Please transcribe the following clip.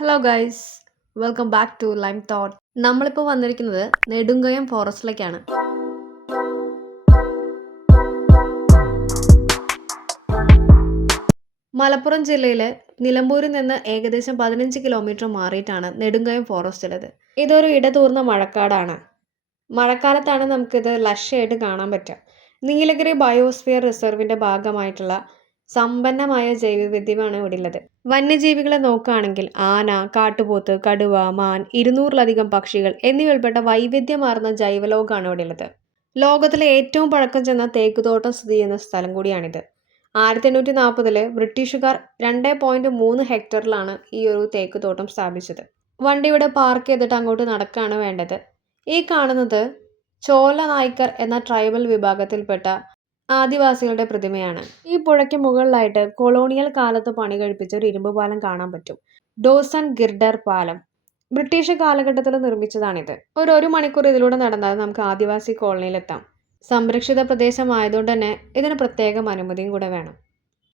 Hello guys, welcome back to lime thought. നമ്മളിപ്പോൾ വന്നിരിക്കുന്നത് നെടുങ്കയം ഫോറസ്റ്റിലേക്കാണ്. മലപ്പുറം ജില്ലയിലെ നിലമ്പൂരിൽ നിന്ന് ഏകദേശം 15 കിലോമീറ്റർ മാറിയിട്ടാണ് നെടുങ്കയം ഫോറസ്റ്റ് ഉള്ളത്. ഇതൊരു ഇടതൂർന്ന മഴക്കാടാണ്. മഴക്കാലത്താണ് നമുക്കിത് ലക്ഷയായിട്ട് കാണാൻ പറ്റുക. നീലഗിരി ബയോസ്ഫിയർ റിസർവിൻ്റെ ഭാഗമായിട്ടുള്ള സമ്പന്നമായ ജൈവവൈവിധ്യമാണ് ഇവിടെ ഉള്ളത്. വന്യജീവികളെ നോക്കുകയാണെങ്കിൽ ആന, കാട്ടുപോത്ത്, കടുവ, മാൻ, 200-ലധികം പക്ഷികൾ എന്നിവയിൽപ്പെട്ട വൈവിധ്യമാർന്ന ജൈവലോകമാണ് ഇവിടെ ഉള്ളത്. ലോകത്തിലെ ഏറ്റവും പഴക്കം ചെന്ന തേക്കുതോട്ടം സ്ഥിതി ചെയ്യുന്ന സ്ഥലം കൂടിയാണിത്. 1840 ബ്രിട്ടീഷുകാർ 2.3 ഹെക്ടറിലാണ് ഈ ഒരു തേക്കുതോട്ടം സ്ഥാപിച്ചത്. വണ്ടി ഇവിടെ പാർക്ക് ചെയ്തിട്ട് അങ്ങോട്ട് നടക്കുകയാണ് വേണ്ടത്. ഈ കാണുന്നത് ചോല നായ്ക്കർ എന്ന ട്രൈബൽ വിഭാഗത്തിൽപ്പെട്ട ആദിവാസികളുടെ പ്രതിമയാണ്. ഈ പുഴയ്ക്ക് മുകളിലായിട്ട് കൊളോണിയൽ കാലത്ത് പണി കഴിപ്പിച്ച ഒരു ഇരുമ്പ് പാലം കാണാൻ പറ്റും. ഡോസൺ ഗിർഡർ പാലം ബ്രിട്ടീഷ് കാലഘട്ടത്തിൽ നിർമ്മിച്ചതാണിത്. ഒരു മണിക്കൂർ ഇതിലൂടെ നടന്നാൽ നമുക്ക് ആദിവാസി കോളനിയിലെത്താം. സംരക്ഷിത പ്രദേശമായതുകൊണ്ട് തന്നെ ഇതിന് പ്രത്യേകം അനുമതിയും കൂടെ വേണം.